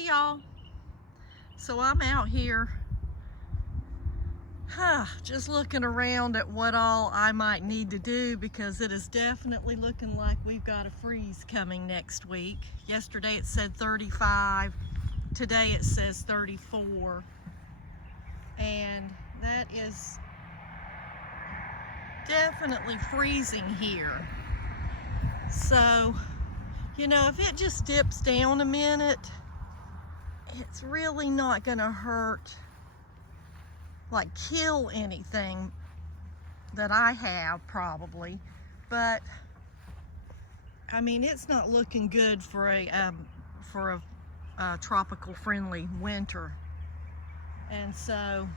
Hey y'all, so I'm out here just looking around at what all I might need to do, because it is definitely looking like we've got a freeze coming next week. Yesterday it said 35, today it says 34, and that is definitely freezing here. So, you know, if it just dips down a minute, it's really not gonna hurt, like kill anything that I have probably, but I mean, it's not looking good for a tropical friendly winter. And so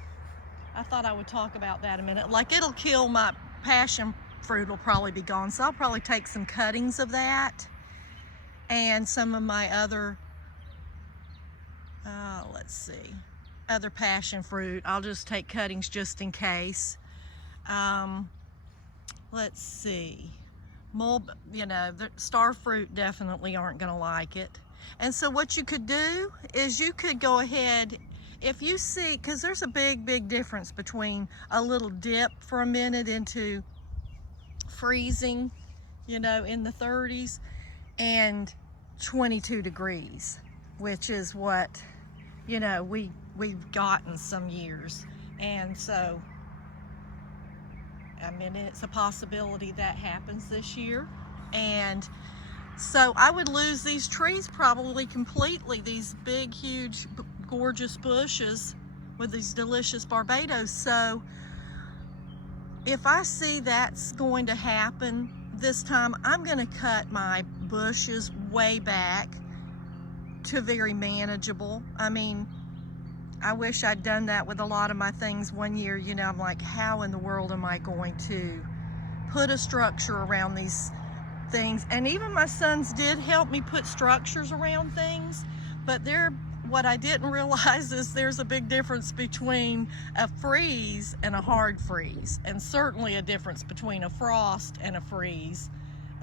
I thought I would talk about that a minute. Like, it'll kill my passion fruit, will probably be gone, so I'll probably take some cuttings of that and some of my other let's see, other passion fruit. I'll just take cuttings just in case. Let's see, you know, the star fruit definitely aren't gonna like it. And so what you could do is you could go ahead, if you see, because there's a big difference between a little dip for a minute into freezing, you know, in the 30s, and 22 degrees, which is what, you know, we've gotten some years. And so, I mean, it's a possibility that happens this year. And so I would lose these trees probably completely, these big, huge, gorgeous bushes with these delicious Barbados. So if I see that's going to happen this time, I'm gonna cut my bushes way back to very manageable. I mean, I wish I'd done that with a lot of my things one year. You know, I'm like, how in the world am I going to put a structure around these things? And even my sons did help me put structures around things, but what I didn't realize is there's a big difference between a freeze and a hard freeze, and certainly a difference between a frost and a freeze.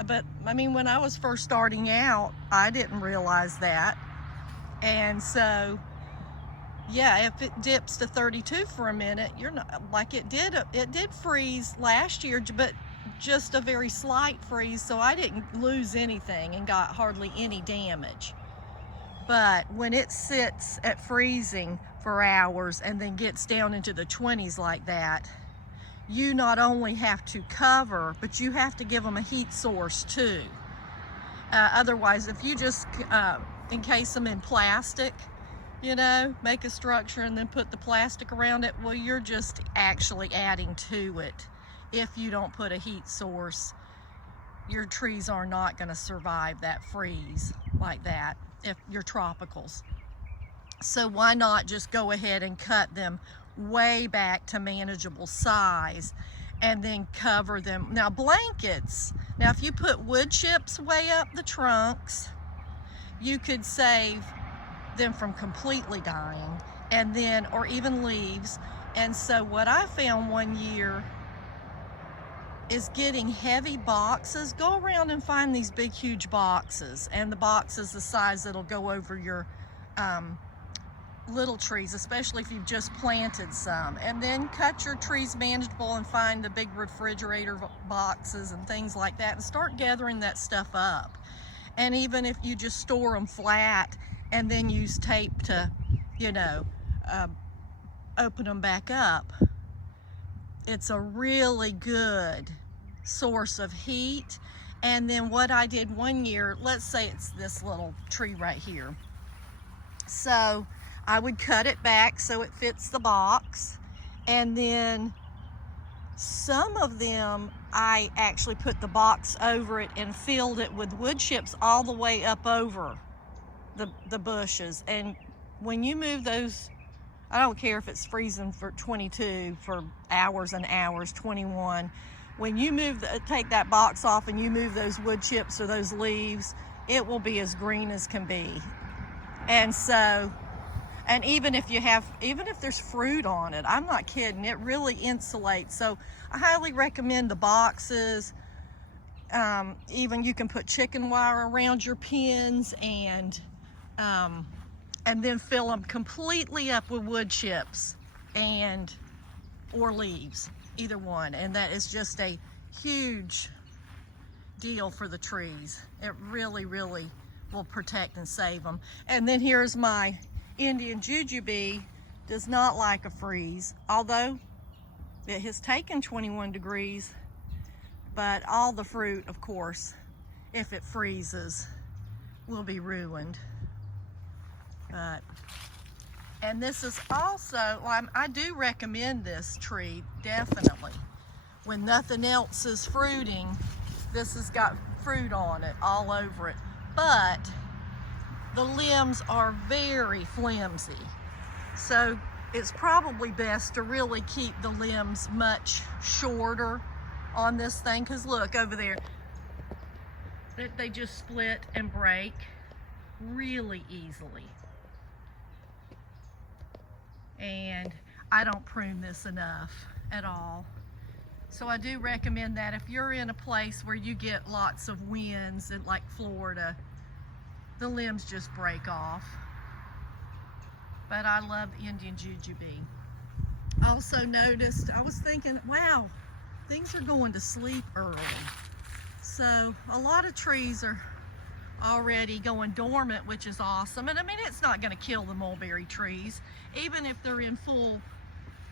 But I mean, when I was first starting out, I didn't realize that. And so, yeah, if it dips to 32 for a minute, you're not, like it did freeze last year, but just a very slight freeze, so I didn't lose anything and got hardly any damage. But when it sits at freezing for hours and then gets down into the 20s like that, you not only have to cover, but you have to give them a heat source too. Otherwise, if you just encase them in plastic, you know, make a structure and then put the plastic around it, well, you're just actually adding to it. If you don't put a heat source, your trees are not going to survive that freeze like that if you're tropicals. So why not just go ahead and cut them way back to manageable size and then cover them. Now blankets, now if you put wood chips way up the trunks, you could save them from completely dying, and then, or even leaves. And so what I found one year is getting heavy boxes. Go around and find these big, huge boxes, and the box is the size that'll go over your little trees, especially if you've just planted some. And then cut your trees manageable and find the big refrigerator boxes and things like that, and start gathering that stuff up. And even if you just store them flat and then use tape to, you know, open them back up, it's a really good source of heat. And then what I did one year, let's say it's this little tree right here. So I would cut it back so it fits the box. And then some of them, I actually put the box over it and filled it with wood chips all the way up over the bushes. And when you move those, I don't care if it's freezing for 22 for hours and hours, 21. When you take that box off and you move those wood chips or those leaves, it will be as green as can be. And so, and even if there's fruit on it, I'm not kidding, it really insulates. So I highly recommend the boxes. Even you can put chicken wire around your pins and and then fill them completely up with wood chips or leaves, either one. And that is just a huge deal for the trees. It really, really will protect and save them. And then here's my Indian jujube. Does not like a freeze, although it has taken 21 degrees, but all the fruit, of course, if it freezes, will be ruined. And this is also, I do recommend this tree, definitely. When nothing else is fruiting, this has got fruit on it, all over it. But the limbs are very flimsy. So it's probably best to really keep the limbs much shorter on this thing, because look over there, they just split and break really easily. And I don't prune this enough at all. So I do recommend that if you're in a place where you get lots of winds, and like Florida, the limbs just break off. But I love Indian jujube. Also noticed, I was thinking, wow, things are going to sleep early. So a lot of trees are already going dormant, which is awesome. And I mean, it's not going to kill the mulberry trees, even if they're in full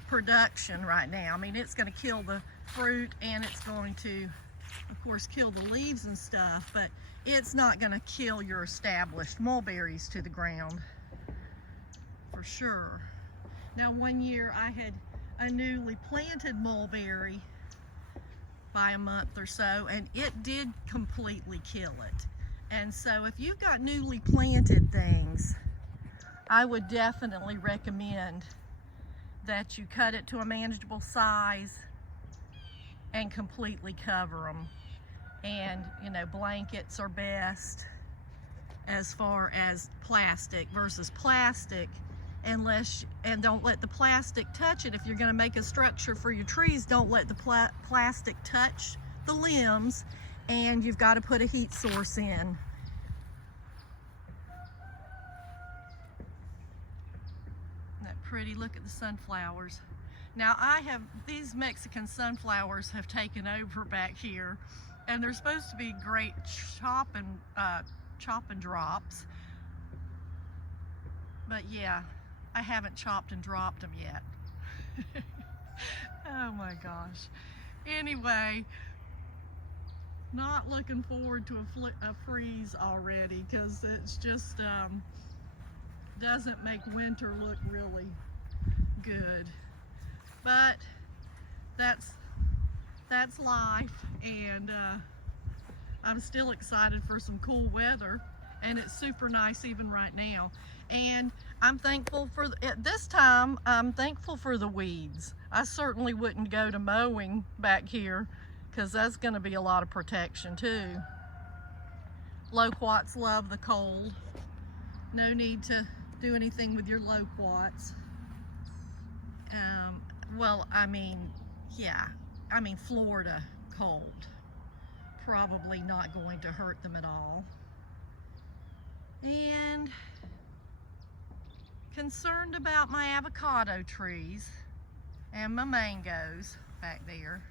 production right now. I mean, it's going to kill the fruit, and it's going to, of course, kill the leaves and stuff, but it's not going to kill your established mulberries to the ground, for sure. Now, one year I had a newly planted mulberry by a month or so, and it did completely kill it. And so if you've got newly planted things, I would definitely recommend that you cut it to a manageable size and completely cover them. And, you know, blankets are best as far as plastic versus plastic, and don't let the plastic touch it. If you're going to make a structure for your trees, don't let the plastic touch the limbs, and you've got to put a heat source in. Isn't that pretty? Look at the sunflowers. Now these Mexican sunflowers have taken over back here, and they're supposed to be great chop and drops. But yeah, I haven't chopped and dropped them yet. Oh my gosh. Anyway, not looking forward to a freeze already, because it's just doesn't make winter look really good. But that's life, and I'm still excited for some cool weather, and it's super nice even right now. And I'm thankful for, at this time, I'm thankful for the weeds. I certainly wouldn't go to mowing back here, because that's going to be a lot of protection too. Loquats love the cold. No need to do anything with your loquats. Well, I mean, yeah, I mean Florida cold. Probably not going to hurt them at all. And concerned about my avocado trees and my mangoes back there.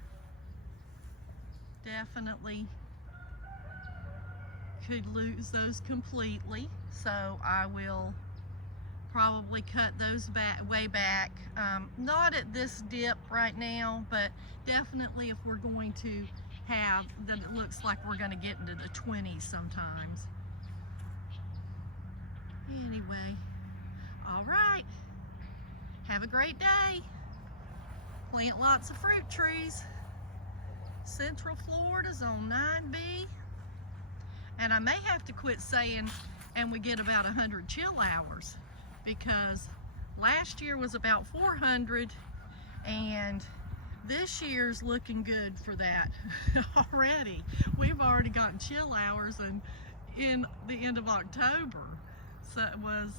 Definitely could lose those completely, so I will probably cut those way back. Not at this dip right now, but definitely if we're going to have that, it looks like we're going to get into the 20s sometimes. Anyway, all right, have a great day. Plant lots of fruit trees. Central Florida's on 9B. And I may have to quit saying, and we get about 100 chill hours, because last year was about 400, and this year's looking good for that already. We've already gotten chill hours, and in the end of October, so it was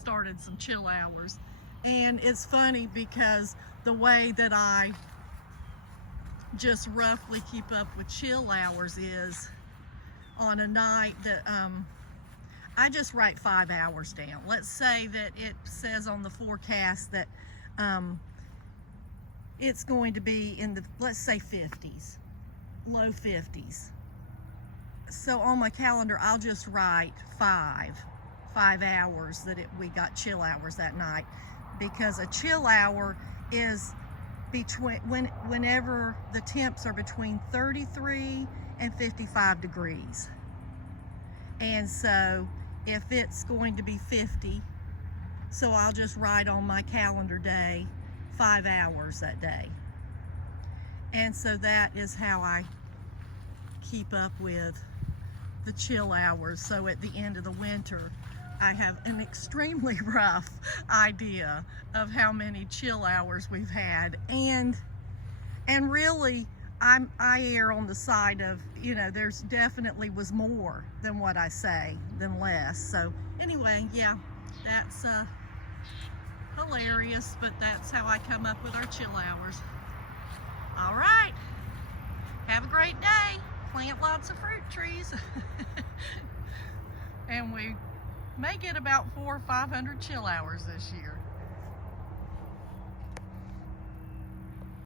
started some chill hours. And it's funny because the way that I just roughly keep up with chill hours is on a night that I just write 5 hours down. Let's say that it says on the forecast that it's going to be in the, let's say 50s, low 50s. So on my calendar, I'll just write 5 hours that we got chill hours that night, because a chill hour is between whenever the temps are between 33 and 55 degrees. And so if it's going to be 50, so I'll just write on my calendar day 5 hours that day. And so that is how I keep up with the chill hours. So at the end of the winter, I have an extremely rough idea of how many chill hours we've had. And really, I err on the side of, you know, there's definitely was more than what I say, than less. So anyway, yeah, that's hilarious, but that's how I come up with our chill hours. All right, have a great day. Plant lots of fruit trees. And we may get about 400 or 500 chill hours this year.